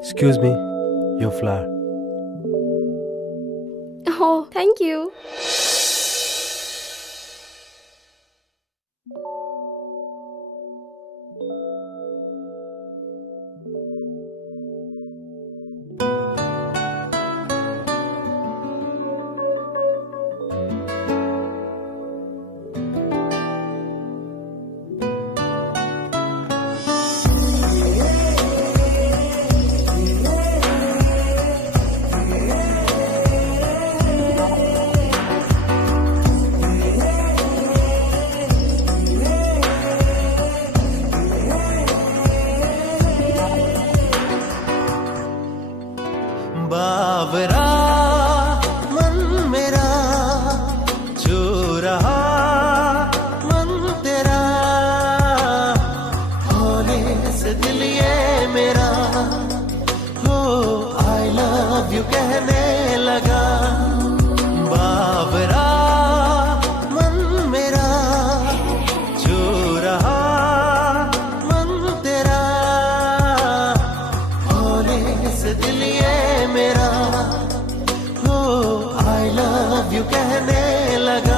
Excuse me, your flower. Oh, thank you. बावरा मन मेरा छू रहा मन तेरा होने से दिल ये मेरा हो आई लव यू कहने लगा। बावरा मन मेरा छू रहा मन तेरा होने से दिल ये मेरा हो आई लव यू कहने लगा।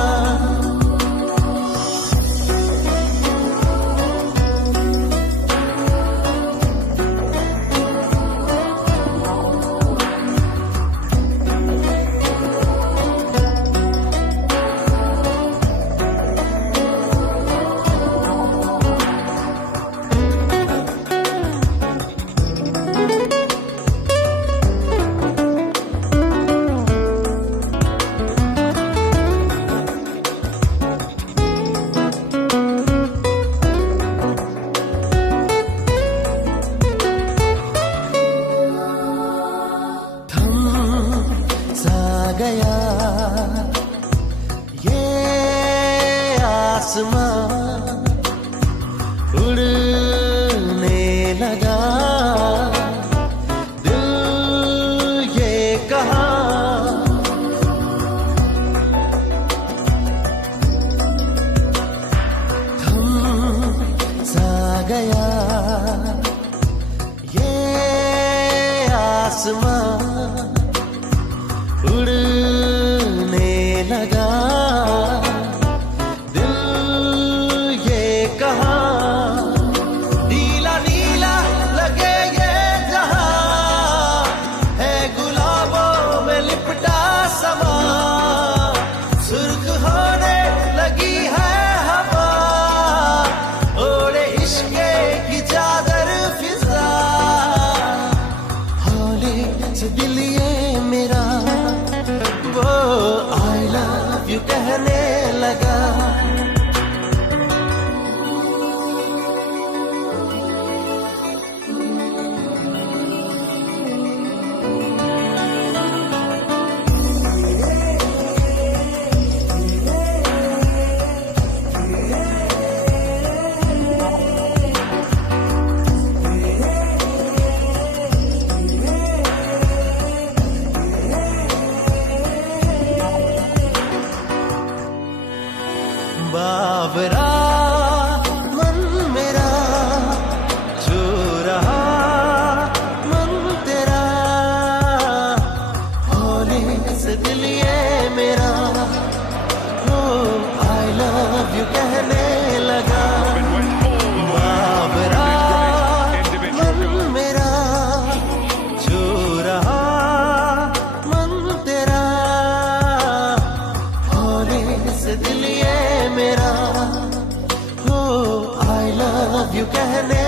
गया ये आसमां उड़ने लगा दिल ये कहाँ थम सा गया ये आसमां उड़ने लगा दिल ये कहाँ नीला नीला लगे ये जहां है गुलाबों में लिपटा समा सुर्ख होने लगी है हवा ओढ़े इश्क़े की चादर फिजा हौले से दिल ये मेरा वो आई लव यू कहने लगा। बावरा मन मेरा छू रहा मन तेरा होने से दिल ये मेरा हो आई लव यू कहने लगा। बावरा मन मेरा छू रहा मन तेरा होने से दिल ये मेरा हो आई लव यू कहने